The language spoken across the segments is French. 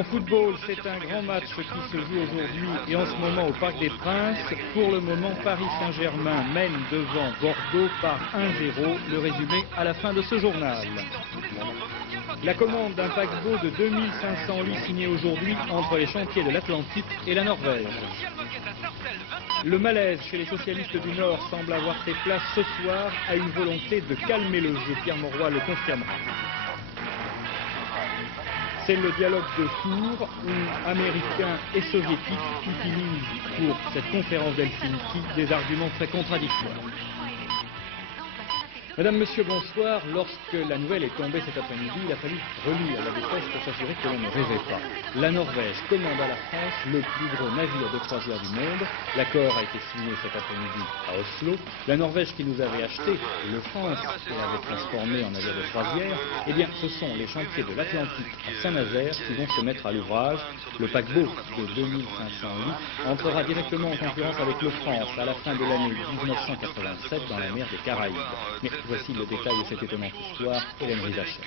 En football, c'est un grand match qui se joue aujourd'hui et en ce moment au Parc des Princes. Pour le moment, Paris Saint-Germain mène devant Bordeaux par 1-0. Le résumé à la fin de ce journal. La commande d'un paquebot de 2500 lits signé aujourd'hui entre les chantiers de l'Atlantique et la Norvège. Le malaise chez les socialistes du Nord semble avoir fait place ce soir à une volonté de calmer le jeu. Pierre Mauroy le confirmera. C'est le dialogue de Tours où Américains et Soviétiques utilisent pour cette conférence d'Helsinki des arguments très contradictoires. Madame, Monsieur, bonsoir. Lorsque la nouvelle est tombée cet après-midi, il a fallu relire la dépêche pour s'assurer que l'on ne rêvait pas. La Norvège commande à la France le plus gros navire de croisière du monde. L'accord a été signé cet après-midi à Oslo. La Norvège qui nous avait acheté le France et l'avait transformé en navire de croisière, eh bien, ce sont les chantiers de l'Atlantique à Saint-Nazaire qui vont se mettre à l'ouvrage. Le paquebot de 2500 lits entrera directement en concurrence avec le France à la fin de l'année 1987 dans la mer des Caraïbes. Mais voici le détail de cette étonnante histoire, Hélène Rizacher.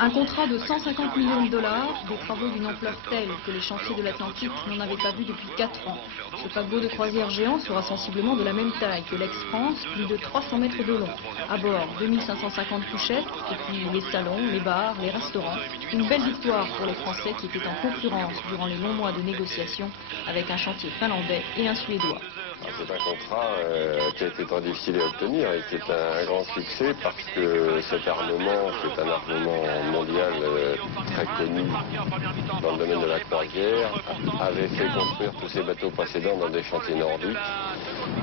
Un contrat de 150 millions de dollars, des travaux d'une ampleur telle que les chantiers de l'Atlantique n'en avaient pas vu depuis 4 ans. Ce paquebot de croisière géant sera sensiblement de la même taille que l'Ex-France, plus de 300 mètres de long. À bord, 2550 couchettes, et puis les salons, les bars, les restaurants. Une belle victoire pour les Français qui étaient en concurrence durant les longs mois de négociations avec un chantier finlandais et un suédois. C'est un contrat qui a été très difficile à obtenir et qui est un grand succès parce que cet armement, qui est un armement mondial très connu dans le domaine de la croisière, avait fait construire tous ces bateaux précédents dans des chantiers nordiques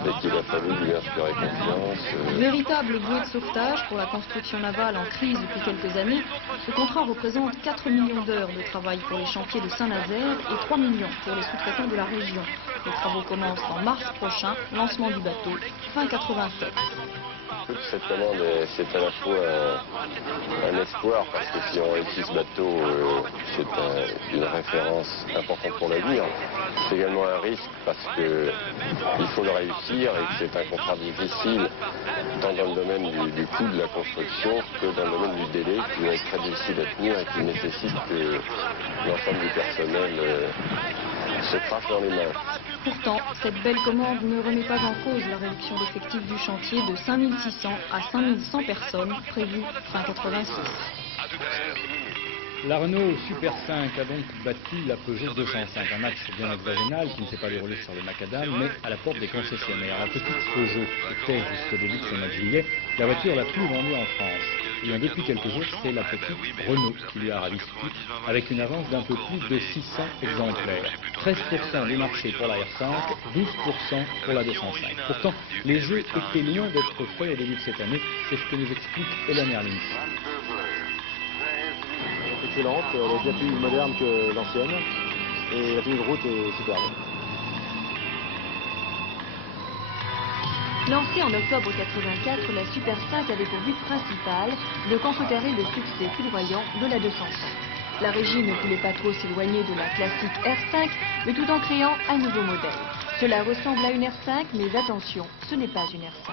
et qu'il a fallu lui inspirer confiance. Véritable bouée de sauvetage pour la construction navale en crise depuis quelques années, ce contrat représente 4 millions d'heures de travail pour les chantiers de Saint-Nazaire et 3 millions pour les sous-traitants de la région. Les travaux commencent en mars prochain, lancement du bateau, fin 87. Cette commande, c'est à la fois un espoir, parce que si on réussit ce bateau, c'est une référence importante pour l'avenir. C'est également un risque, parce qu'il faut le réussir et que c'est un contrat difficile, tant dans le domaine du coût de la construction que dans le domaine du délai, qui va être très difficile à tenir et qui nécessite que l'ensemble du personnel se crache dans les mains. Pourtant, cette belle commande ne remet pas en cause la réduction d'effectifs du chantier de 5600 à 5100 personnes prévue fin 86. La Renault Super 5 a donc battu la Peugeot 205, un match bien hexagonal qui ne s'est pas déroulé sur le macadam, mais à la porte des concessionnaires. La petite Peugeot était jusqu'au début de ce mois de juillet la voiture la plus vendue en France. Et bien, depuis quelques jours, c'est la petite Renault qui lui a ravi ce titre, avec une avance d'un peu plus de 600 exemplaires. 13% du marché pour la R5, 12% pour la 205. Pourtant, les jeux étaient loin d'être faits au début de cette année, c'est ce que nous explique Hélène Erlins. Excellente, elle est bien plus moderne que l'ancienne et la tenue de route est superbe. Lancée en octobre 84, la Super 5 avait pour but principal de contrecarrer le succès foudroyant de la 205. La régie ne voulait pas trop s'éloigner de la classique R5, mais tout en créant un nouveau modèle. Cela ressemble à une R5, mais attention, ce n'est pas une R5.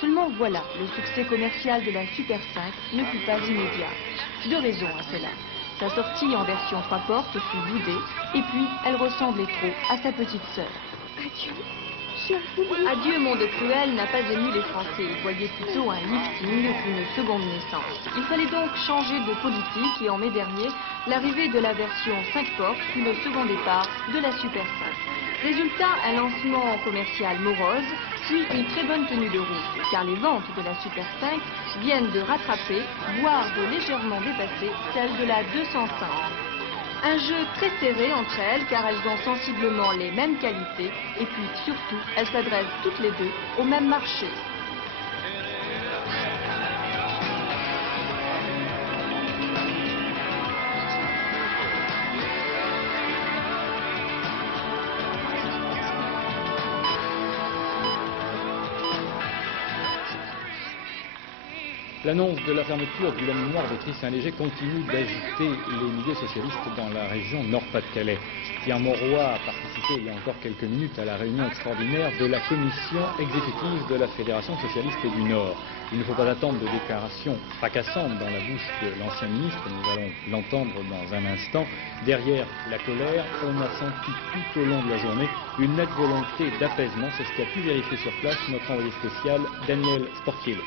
Seulement voilà, le succès commercial de la Super 5 ne fut pas immédiat. 2 raisons à cela. Sa sortie en version 3 portes fut boudée, et puis elle ressemblait trop à sa petite sœur. Adieu monde cruel n'a pas ému les Français. Ils voyaient plutôt un lifting qu'une seconde naissance. Il fallait donc changer de politique et en mai dernier, l'arrivée de la version 5 portes fut le second départ de la Super 5. Résultat, un lancement commercial morose, puis une très bonne tenue de route, car les ventes de la Super 5 viennent de rattraper, voire de légèrement dépasser celles de la 205. Un jeu très serré entre elles, car elles ont sensiblement les mêmes qualités, et puis surtout, elles s'adressent toutes les deux au même marché. L'annonce de la fermeture du laminoir de Trie-Saint-Léger continue d'agiter les milieux socialistes dans la région Nord-Pas-de-Calais. Pierre Mauroy a participé il y a encore quelques minutes à la réunion extraordinaire de la commission exécutive de la Fédération socialiste du Nord. Il ne faut pas attendre de déclarations fracassantes dans la bouche de l'ancien ministre, nous allons l'entendre dans un instant. Derrière la colère, on a senti tout au long de la journée une nette volonté d'apaisement. C'est ce qu'a pu vérifier sur place notre envoyé spécial Daniel Sportiello.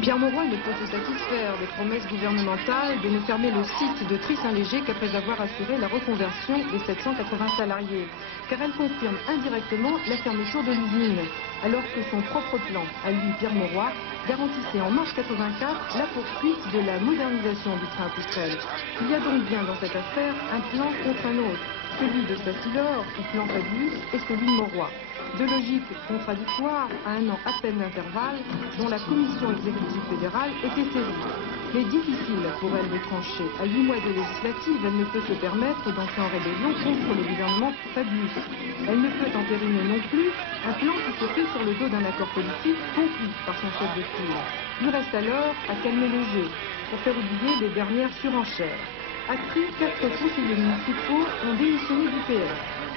Pierre Mauroy ne peut se satisfaire des promesses gouvernementales de ne fermer le site de Trie-Saint-Léger qu'après avoir assuré la reconversion des 780 salariés. Car elle confirme indirectement la fermeture de l'usine, alors que son propre plan, à lui Pierre Mauroy, garantissait en mars 84 la poursuite de la modernisation du train à poutrelle. Il y a donc bien dans cette affaire un plan contre un autre, celui de Stassylor, ou plan Fabius, et celui de Mauroy. Deux logiques contradictoires à un an à peine d'intervalle, dont la commission exécutive fédérale était saisie. Mais difficile pour elle de trancher. À 8 mois de législative, elle ne peut se permettre d'entrer en rébellion contre le gouvernement Fabius. Elle ne peut entériner non plus un plan qui se fait sur le dos d'un accord politique conclu par son chef de file. Il reste alors à calmer le jeu, pour faire oublier les dernières surenchères. À Trie, 4 conseillers municipaux ont démissionné du PS.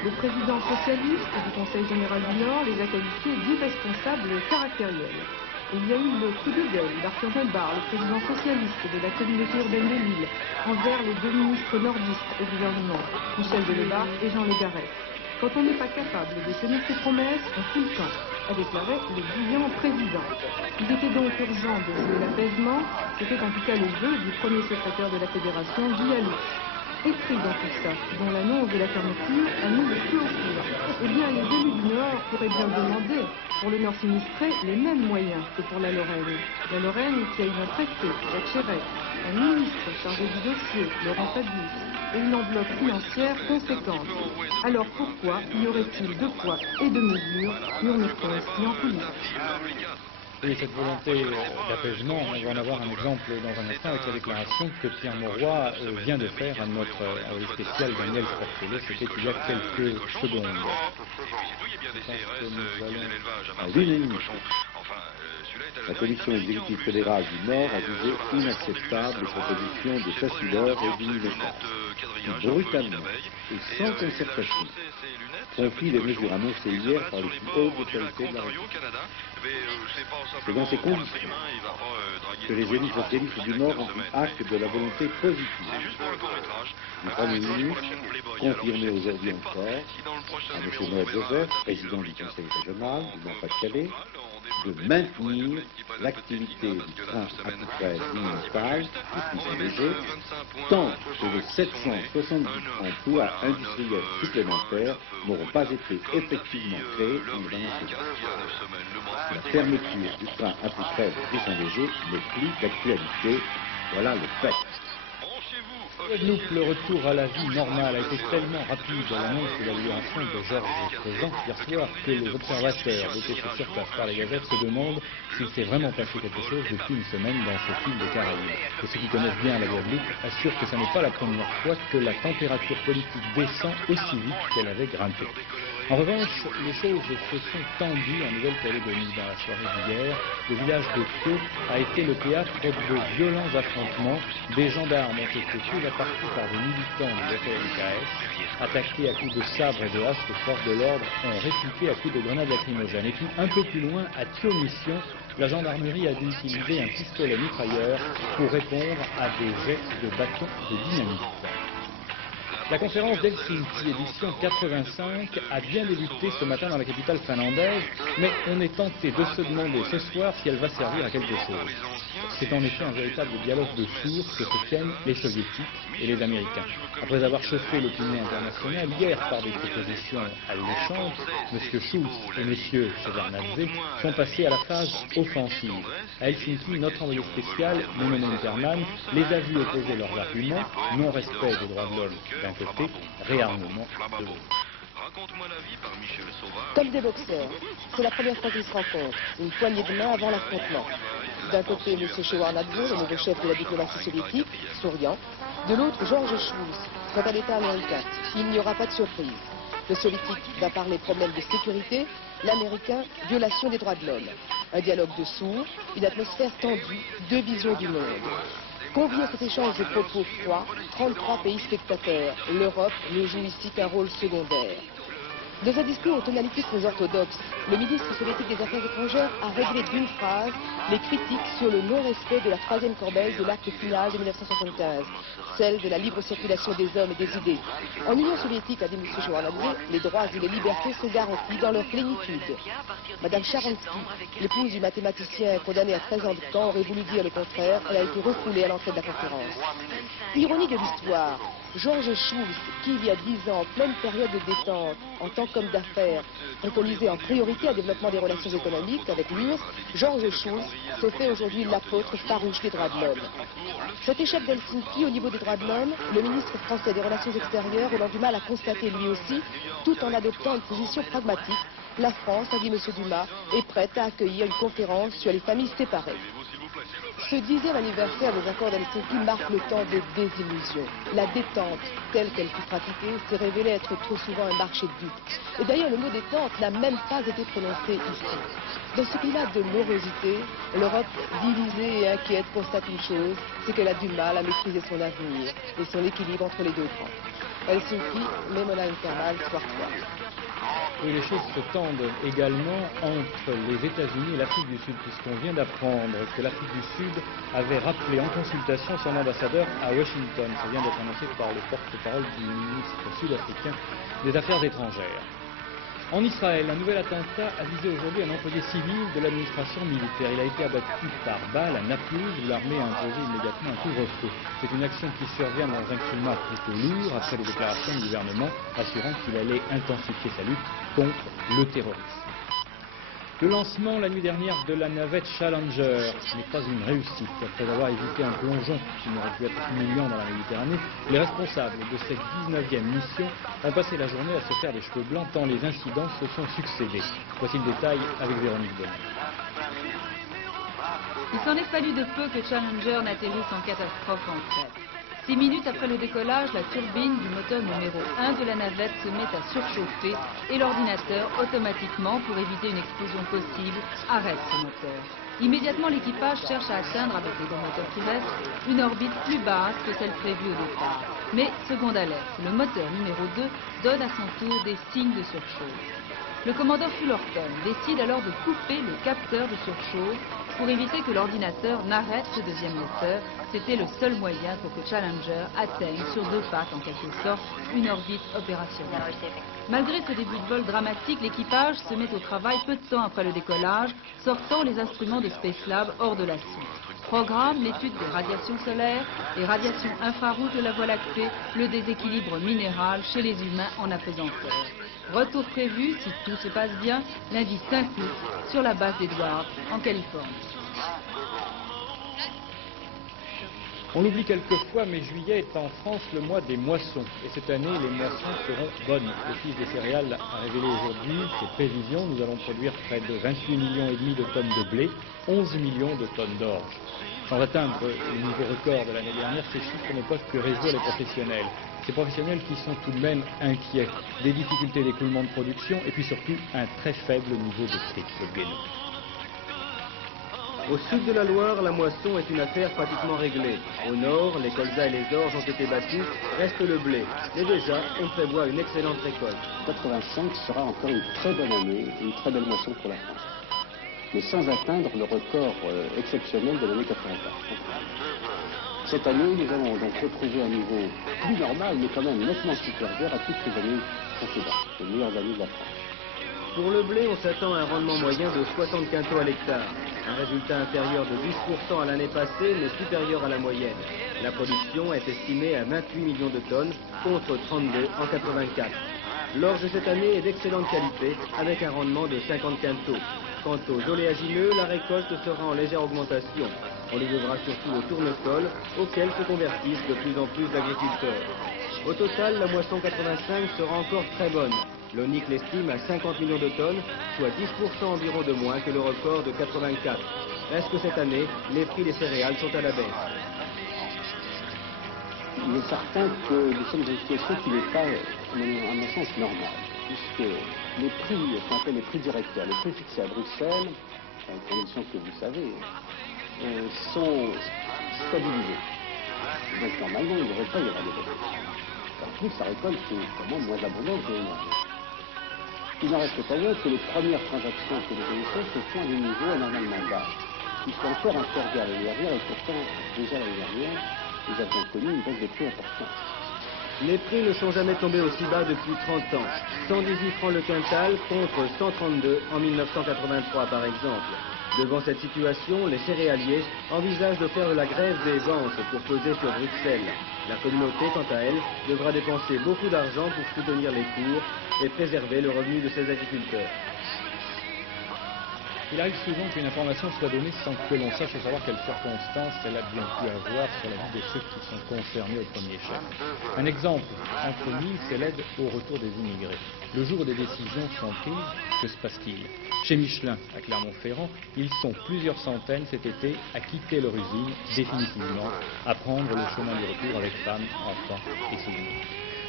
Le président socialiste du Conseil général du Nord les a qualifiés d'irresponsables caractériels. Il y a eu le coup de gueule d'Arthur Melbar, le président socialiste de la communauté urbaine de Lille, envers les 2 ministres nordistes au gouvernement, Michel Delebarre et Jean Le Garret. Quand on n'est pas capable de tenir ses promesses, on fout le camp, a déclaré le brillant président. Il était donc urgent de jouer l'apaisement, c'était en tout cas le vœu du premier secrétaire de la fédération, Guy Alou. Épris dans tout ça, dont l'annonce de la fermeture a mis le feu au four. Eh bien, les élus du Nord pourraient bien demander, pour le Nord sinistré, les mêmes moyens que pour la Lorraine. La Lorraine qui a eu un préfet, Jacques Chérec, un ministre chargé du dossier, Laurent Fabius, et une enveloppe financière conséquente. Alors pourquoi y aurait-il 2 poids et 2 mesures, murmure-t-on ici en coulisses? Oui, cette volonté d'apaisement, on va en avoir un exemple dans un instant avec la déclaration que Pierre Mauroy vient de faire à notre envoyé spécial Daniel Sportiello. C'était il y a quelques secondes. À 8h30, la commission exécutive fédérale du Nord a jugé inacceptable les propositions de Stassylor et du Message, qui brutalement et sans concertation confie les mesures annoncées hier par les plus hautes autorités de la République. C'est dans ces conditions que les élus socialistes du Nord ont pris acte de la volonté positive du Premier ministre, confirmée aujourd'hui encore à M. Noël Joseph, président du Conseil régional du Nord-Pas-de-Calais, de maintenir l'activité du train à poutrelle monumental de Trie-Saint-Léger, tant que les 770 emplois industriels supplémentaires n'auront pas été effectivement créés comme l'annonce. La fermeture du train à poutrelle de Trie-Saint-Léger n'est plus d'actualité. Voilà le fait. Le retour à la vie normale a été tellement rapide à l'annonce de la libération de Georges Crezan hier soir que les observateurs détectés sur place par les gazettes se demandent s'il s'est vraiment passé quelque chose depuis une semaine dans cette île des Caraïbes. Et ceux qui connaissent bien la Guadeloupe assurent que ce n'est pas la première fois que la température politique descend aussi vite qu'elle avait grimpé. En revanche, les choses se sont tendues en Nouvelle-Calédonie dans la soirée d'hier. Le village de Thio a été le théâtre de violents affrontements. Des gendarmes ont été pris à partie par des militants du FLNKS. Attaqués à coups de sabre et de hache, les forces de l'ordre ont répliqué à coups de grenades lacrymogènes. Et puis un peu plus loin, à Thio Mission, la gendarmerie a dû utiliser un pistolet mitrailleur pour répondre à des jets de bâtons de dynamite. La conférence d'Helsinki, édition 85, a bien débuté ce matin dans la capitale finlandaise, mais on est tenté de se demander ce soir si elle va servir à quelque chose. C'est en effet un véritable dialogue de sourds que se tiennent les soviétiques et les américains. Après avoir chauffé l'opinion internationale hier par des propositions alléchantes, M. Schulz et M. Shevardnadze sont passés à la phase offensive. À Helsinki, notre envoyé spécial, Mimone Interman, les a vus opposer leurs arguments, non-respect des droits de l'homme d'un côté, réarmement de l'autre. Comme des boxeurs, c'est la première fois qu'ils se rencontrent, une poignée de main avant l'affrontement. D'un côté, M. Shevardnadze, le nouveau chef de la diplomatie soviétique, souriant. De l'autre, George Schulz, secrétaire d'État américain. Il n'y aura pas de surprise. Le soviétique va parler problème de sécurité, l'américain, violation des droits de l'homme. Un dialogue de sourds, une atmosphère tendue, deux visions du monde. Conviés à cet échange de propos froids, 33 pays spectateurs. L'Europe ne joue ici qu'un rôle secondaire. Dans un discours aux tonalités très orthodoxes, le ministre soviétique des Affaires étrangères a réglé d'une phrase les critiques sur le non-respect de la troisième corbeille de l'acte final de 1975, celle de la libre circulation des hommes et des idées. En Union soviétique, a dit M. Shevardnadze, les droits et les libertés sont garantis dans leur plénitude. Madame Sharansky, l'épouse du mathématicien condamné à 13 ans de camp, aurait voulu dire le contraire. Elle a été refoulée à l'entrée de la conférence. Ironie de l'histoire, Georges Schulz, qui il y a 10 ans, en pleine période de détente, en tant qu'homme d'affaires, préconisait en priorité un développement des relations économiques avec l'URSS, Georges Schulz se fait aujourd'hui l'apôtre farouche des droits de l'homme. Cet échec d'Helsinki au niveau des droits de l'homme, le ministre français des Relations extérieures Roland Dumas l'a constaté lui aussi, tout en adoptant une position pragmatique. La France, a dit M. Dumas, est prête à accueillir une conférence sur les familles séparées. Ce 10e anniversaire des accords d'Helsinki marque le temps de désillusion. La détente, telle qu'elle fut pratiquée, s'est révélée être trop souvent un marché de dupes. Et d'ailleurs, le mot détente n'a même pas été prononcé ici. Dans ce climat de morosité, l'Europe, divisée et inquiète, constate une chose, c'est qu'elle a du mal à maîtriser son avenir et son équilibre entre les deux camps. Helsinki, Memona Infernal, soir 3. Et les choses se tendent également entre les États-Unis et l'Afrique du Sud, puisqu'on vient d'apprendre que l'Afrique du Sud avait rappelé en consultation son ambassadeur à Washington. Ça vient d'être annoncé par le porte-parole du ministre sud-africain des Affaires étrangères. En Israël, un nouvel attentat a visé aujourd'hui un employé civil de l'administration militaire. Il a été abattu par balle à Naplouse, où l'armée a imposé immédiatement un couvre-feu. C'est une action qui survient dans un climat plutôt lourd, après les déclarations du gouvernement assurant qu'il allait intensifier sa lutte contre le terrorisme. Le lancement la nuit dernière de la navette Challenger n'est pas une réussite. Après avoir évité un plongeon qui n'aurait pu être humiliant dans la Méditerranée, les responsables de cette 19e mission ont passé la journée à se faire les cheveux blancs tant les incidents se sont succédés. Voici le détail avec Véronique Bonnet. Il s'en est fallu de peu que Challenger n'atterrisse sans catastrophe en Crète. 6 minutes après le décollage, la turbine du moteur numéro 1 de la navette se met à surchauffer et l'ordinateur, automatiquement, pour éviter une explosion possible, arrête ce moteur. Immédiatement, l'équipage cherche à atteindre, avec les deux moteurs qui restent, une orbite plus basse que celle prévue au départ. Mais, seconde alerte, le moteur numéro 2 donne à son tour des signes de surchauffe. Le commandant Fullerton décide alors de couper le capteur de surchauffe pour éviter que l'ordinateur n'arrête ce deuxième moteur. C'était le seul moyen pour que Challenger atteigne sur deux pattes, en quelque sorte, une orbite opérationnelle. Malgré ce début de vol dramatique, l'équipage se met au travail peu de temps après le décollage, sortant les instruments de Spacelab hors de la soute. Programme, l'étude des radiations solaires, les radiations infrarouges de la Voie lactée, le déséquilibre minéral chez les humains en apesanteur. Retour prévu, si tout se passe bien, lundi 5 août, sur la base d'Edwards, en Californie. On l'oublie quelquefois, mais juillet est en France le mois des moissons. Et cette année, les moissons seront bonnes. L'Office des céréales a révélé aujourd'hui ses prévisions. Nous allons produire près de 28,5 millions de tonnes de blé, 11 millions de tonnes d'orge. Sans atteindre le niveau record de l'année dernière, ces chiffres ne peuvent que réjouir les professionnels. Ces professionnels qui sont tout de même inquiets des difficultés d'écoulement de production et puis surtout un très faible niveau de prix de blé. Au sud de la Loire, la moisson est une affaire pratiquement réglée. Au nord, les colzas et les orges ont été battus, reste le blé. Mais déjà, on prévoit une excellente récolte. 85 sera encore une très bonne année, une très belle moisson pour la France. Mais sans atteindre le record exceptionnel de l'année 84. Cette année, nous allons donc retrouver un niveau plus normal, mais quand même nettement supérieur à toutes les années précédentes, les meilleures années de la France. Pour le blé, on s'attend à un rendement moyen de 60 quintaux à l'hectare. Un résultat inférieur de 10% à l'année passée, mais supérieur à la moyenne. La production est estimée à 28 millions de tonnes, contre 32 en 84. L'orge cette année est d'excellente qualité, avec un rendement de 50 quintaux. Quant aux oléagineux, la récolte sera en légère augmentation. On les devra surtout au tournesol, auquel se convertissent de plus en plus d'agriculteurs. Au total, la moisson 85 sera encore très bonne. L'ONIC l'estime à 50 millions de tonnes, soit 10% environ de moins que le record de 84. Reste que cette année, les prix des céréales sont à la baisse. Il est certain que nous sommes dans une situation qui n'est pas, à mon sens, normale, puisque les prix, ce qu'on appelle les prix directeurs, les prix fixés à Bruxelles, conditions que vous savez, sont stabilisées. Donc normalement, il ne devrait pas y avoir de récolte. En plus, la récolte est vraiment moins abondante que l'année dernière. Il n'en reste pas moins que les premières transactions que nous connaissons se font à des niveaux anormalement bas. Ils sont encore inférieurs à l'année dernière et pourtant, déjà l'année dernière, nous avions connu une baisse de prix importante. Les prix ne sont jamais tombés aussi bas depuis 30 ans. 118 francs le quintal contre 132 en 1983 par exemple. Devant cette situation, les céréaliers envisagent de faire de la grève des ventes pour peser sur Bruxelles. La communauté, quant à elle, devra dépenser beaucoup d'argent pour soutenir les cours et préserver le revenu de ses agriculteurs. Il arrive souvent qu'une information soit donnée sans que l'on sache savoir quelles circonstances elle a bien pu avoir sur la vie de ceux qui sont concernés au premier chef. Un exemple entre mille, c'est l'aide au retour des immigrés. Le jour où des décisions sont prises, que se passe-t-il? Chez Michelin, à Clermont-Ferrand, ils sont plusieurs centaines cet été à quitter leur usine définitivement, à prendre le chemin du retour avec femmes, enfants et souvenirs.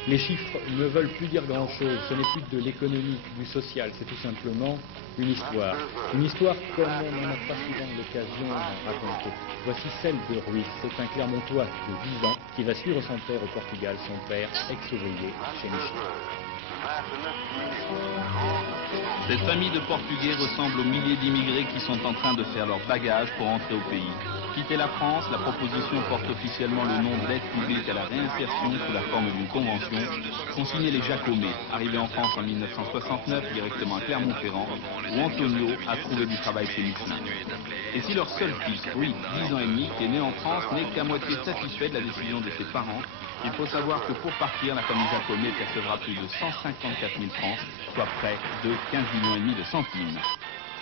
Les chiffres ne veulent plus dire grand-chose, ce n'est plus de l'économie, du social, c'est tout simplement une histoire. Une histoire comme on n'en a pas souvent l'occasion de raconter. Voici celle de Ruiz, c'est un Clermontois de 10 ans qui va suivre son père au Portugal, son père ex-ouvrier chez Michelin. Cette famille de Portugais ressemble aux milliers d'immigrés qui sont en train de faire leur bagage pour entrer au pays. Quitter la France, la proposition porte officiellement le nom de l'aide publique à la réinsertion sous la forme d'une convention, sont signés les Jacomais, arrivés en France en 1969 directement à Clermont-Ferrand, où Antonio a trouvé du travail chez Michelin. Et si leur seul fils, Louis, 10 ans et demi, qui est né en France, n'est qu'à moitié satisfait de la décision de ses parents, il faut savoir que pour partir, la famille Jacomais percevra plus de 154 000 francs, soit près de 15,5 millions de centimes.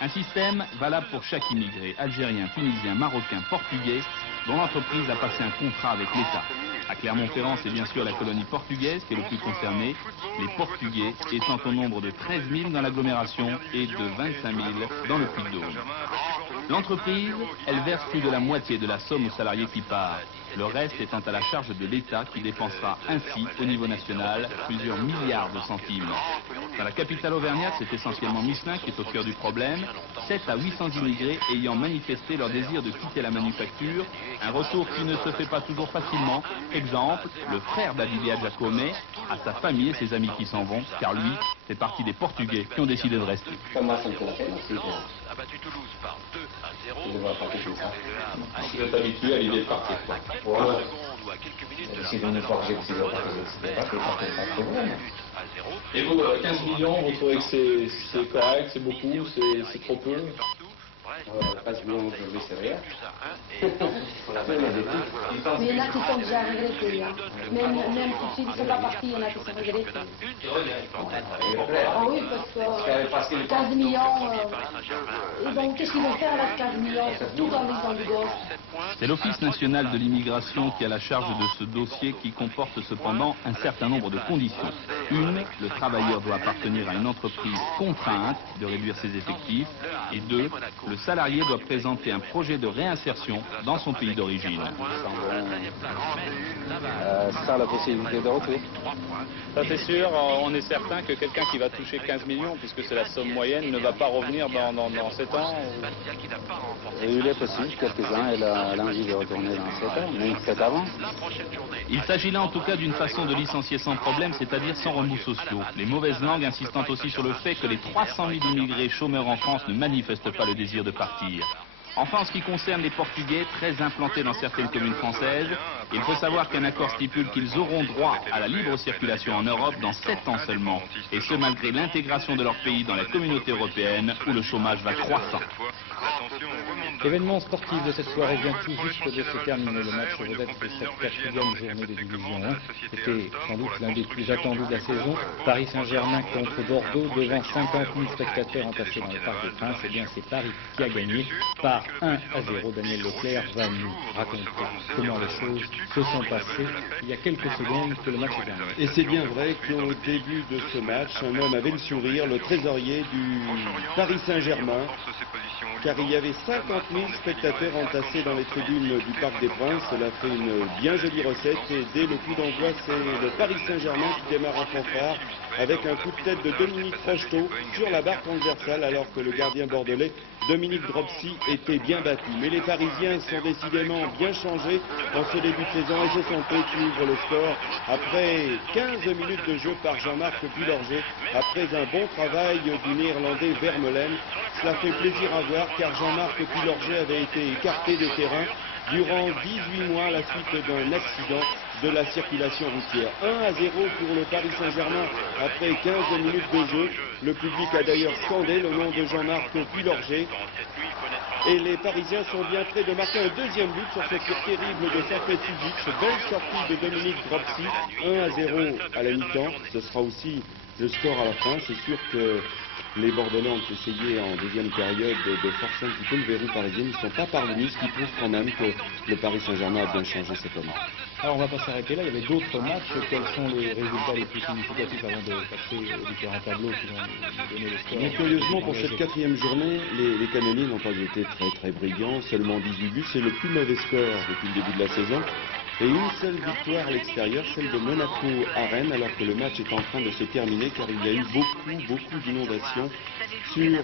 Un système valable pour chaque immigré, algérien, tunisien, marocain, portugais, dont l'entreprise a passé un contrat avec l'État. À Clermont-Ferrand, c'est bien sûr la colonie portugaise qui est le plus concernée, les Portugais étant au nombre de 13 000 dans l'agglomération et de 25 000 dans le Puy-de-Dôme. L'entreprise, elle verse plus de la moitié de la somme aux salariés qui partent. Le reste étant à la charge de l'État qui dépensera ainsi, au niveau national, plusieurs milliards de centimes. Dans la capitale auvergnate, c'est essentiellement Michelin qui est au cœur du problème. 7 à 800 immigrés ayant manifesté leur désir de quitter la manufacture. Un retour qui ne se fait pas toujours facilement. Exemple, le frère d'Adilia Jacomais a sa famille et ses amis qui s'en vont, car lui fait partie des Portugais qui ont décidé de rester. Abattu Toulouse par 2-0. Je ne vois pas tout ça. Vous êtes habitué à l'idée de partir, quoi. Si vous ne partez pas, c'est pas très bon. Et vous, 15 millions, vous trouvez que c'est correct, c'est beaucoup, c'est trop peu? 15 millions aujourd'hui, c'est rien. Mais il y en a qui sont déjà regrettés. Hein. Même s'ils ne sont pas partis, il y en a qui sont regrettés. Ah oui, parce que 15 millions, et donc qu'est-ce qu'ils vont faire avec 15 millions, surtout dans les ans du Golfe? C'est l'Office national de l'immigration qui a la charge de ce dossier qui comporte cependant un certain nombre de conditions. Une, le travailleur doit appartenir à une entreprise contrainte de réduire ses effectifs. Et deux, le salarié doit présenter un projet de réinsertion dans son pays d'origine. Ça, la possibilité de retour. Ça c'est sûr, on est certain que quelqu'un qui va toucher 15 millions, puisque c'est la somme moyenne, ne va pas revenir dans 7 ans Il est possible, quelques-uns, elle a envie de retourner dans 7 ans, mais peut-être avant. Il s'agit là en tout cas d'une façon de licencier sans problème, c'est-à-dire sans remous sociaux. Les mauvaises langues insistant aussi sur le fait que les 300 000 immigrés chômeurs en France ne manifestent pas le désir de partir. Enfin, en ce qui concerne les Portugais, très implantés dans certaines communes françaises, il faut savoir qu'un accord stipule qu'ils auront droit à la libre circulation en Europe dans 7 ans seulement, et ce malgré l'intégration de leur pays dans la communauté européenne où le chômage va croissant. L'événement sportif de cette soirée vient tout juste de se terminer. Le match vedette de cette 4e journée de Division 1. C'était sans doute l'un des plus attendus de la saison. Paris Saint-Germain contre Bordeaux, devant 50 000 spectateurs entassés dans le Parc des Princes. Eh bien, c'est Paris qui a gagné par 1-0. Daniel Leclerc va nous raconter comment les choses se sont passées il y a quelques secondes que le match est terminé. Et c'est bien vrai qu'au début de ce match, un homme avait le sourire, le trésorier du Paris Saint-Germain, car il y avait 50 000 spectateurs entassés dans les tribunes du Parc des Princes. Cela fait une bien jolie recette et dès le coup d'envoi, c'est le Paris Saint-Germain qui démarre en fanfare avec un coup de tête de Dominique Rocheteau sur la barre transversale alors que le gardien bordelais Dominique Dropsy était bien battu. Mais les Parisiens sont décidément bien changés en ce début de saison et se sont fait ouvre le score après 15 minutes de jeu par Jean-Marc Pulorget, après un bon travail du Néerlandais Vermeulen. Cela fait plaisir à voir car Jean-Marc Pulorget avait été écarté des terrains durant 18 mois à la suite d'un accident de la circulation routière. 1-0 pour le Paris Saint-Germain après 15 minutes de jeu. Le public a d'ailleurs scandé le nom de Jean-Marc Pulorget. Et les Parisiens sont bien près de marquer un deuxième but sur ce tir terrible de Sanfet Suzic. Belle sortie de Dominique Dropsy. 1-0 à la mi-temps. Ce sera aussi le score à la fin. C'est sûr que les Bordelais ont essayé en deuxième période de forcer un petit peu le verrou parisien. Ils ne sont pas parvenus, ce qui prouve quand même que le Paris Saint-Germain a bien changé cette année. Alors on va pas s'arrêter là, il y avait d'autres matchs. Quels sont les résultats les plus significatifs avant de passer aux différents tableaux qui vont nous donner le score? Mais curieusement, pour cette quatrième journée, les Canadiens n'ont pas été très brillants. Seulement 18 buts, c'est le plus mauvais score depuis le début de la saison. Et une seule victoire à l'extérieur, celle de Monaco à Rennes, alors que le match est en train de se terminer, car il y a eu beaucoup d'inondations sur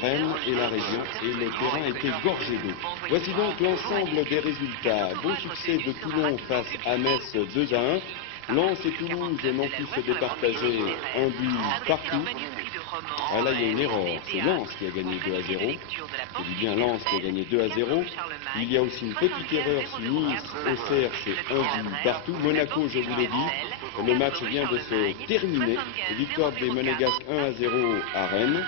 Rennes et la région, et le terrain était gorgé d'eau. Voici donc l'ensemble des résultats. Beau succès de Toulon face à Metz 2-1. Lens et Toulouse n'ont pu se départager un but partout. Ah là, il y a une erreur. C'est Lens qui a gagné 2-0. Je dis bien Lens qui a gagné 2-0. Il y a aussi une petite erreur sur Nice-Auxerre, c'est un but partout. Monaco, je vous l'ai dit, le match vient de se terminer. Victoire des Monégasques 1-0 à Rennes.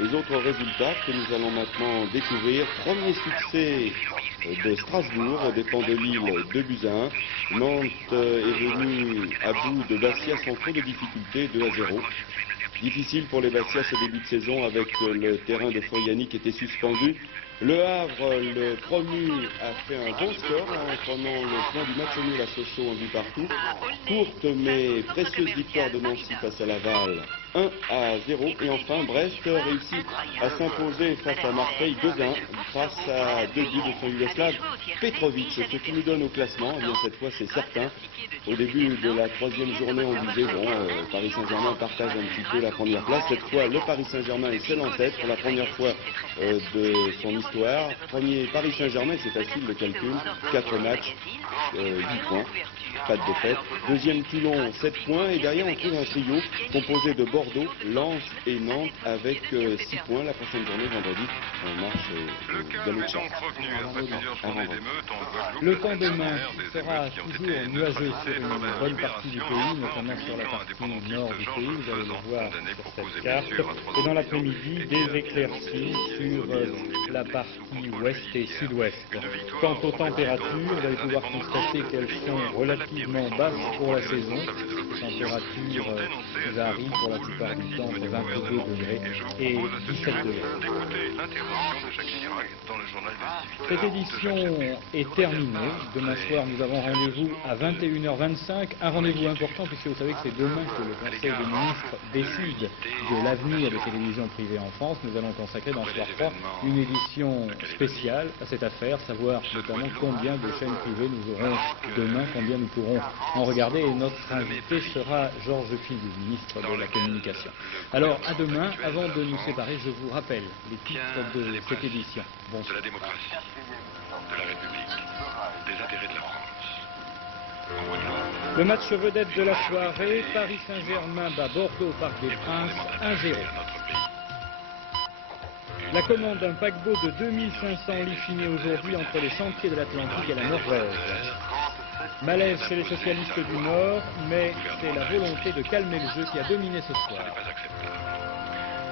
Les autres résultats que nous allons maintenant découvrir. Premier succès de Strasbourg aux dépens de Lille, 2-1. Nantes est venu à bout de Bastia sans trop de difficultés, 2-0. Difficile pour les Bastia ce début de saison avec le terrain de Foriani qui était suspendu. Le Havre, le promu, a fait un bon score en prenant le point du match nul à Sochaux en but partout. Courte mais précieuse victoire de Nancy face à Laval, 1-0. Et enfin, Brest réussit à s'imposer face à Marseille 2-1 grâce à 2 buts de son Yougoslave Petrovic. Ce qui nous donne au classement, eh bien cette fois c'est certain. Au début de la troisième journée, on disait bon, Paris Saint-Germain partage un petit peu la première place. Cette fois, le Paris Saint-Germain est seul en tête pour la première fois de son histoire. Premier Paris Saint-Germain, c'est facile le calcul, 4 matchs, 8 points, pas de défaite. Deuxième Toulon, 7 points. Et derrière, on trouve un trio composé de Bordeaux, Lens et Nantes avec 6 points. La prochaine journée, vendredi, on marche galop de chasse. Le temps demain sera toujours nuageux sur une bonne partie du pays, notamment sur la partie nord du pays, vous allez le voir sur cette carte. Et dans l'après-midi, des éclaircies sur la partie ouest et sud-ouest. Quant aux températures, vous allez pouvoir constater qu'elles sont relativement basses pour la saison. Les températures varient pour la plupart du temps entre 22 degrés et 17 degrés. Cette édition est terminée. Demain soir, nous avons rendez-vous à 21h25. Un rendez-vous important puisque vous savez que c'est demain que le Conseil des ministres décide de l'avenir des télévisions privées en France. Nous allons consacrer dans Soir 3 une édition spéciale à cette affaire, savoir notamment combien de chaînes privées nous aurons demain, combien nous pourrons en regarder. Et notre invité sera Georges Filiou, ministre de la Communication. Alors, à demain. Avant de nous séparer, je vous rappelle les titres de cette édition. Bonsoir. De la démocratie, de la République, des intérêts de la France. Le match vedette de la soirée, Paris Saint-Germain bat Bordeaux au Parc des Princes, 1-0. La commande d'un paquebot de 2500 lits finit aujourd'hui entre les sentiers de l'Atlantique et la Norvège. Malaise chez les socialistes du Nord, mais c'est la volonté de calmer le jeu qui a dominé ce soir.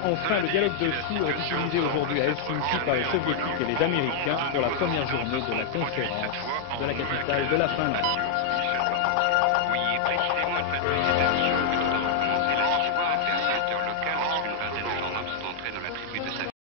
Enfin, le dialecte de sourds est utilisé aujourd'hui à Helsinki par les Soviétiques et les Américains pour la première journée de la conférence de la capitale de la Finlande.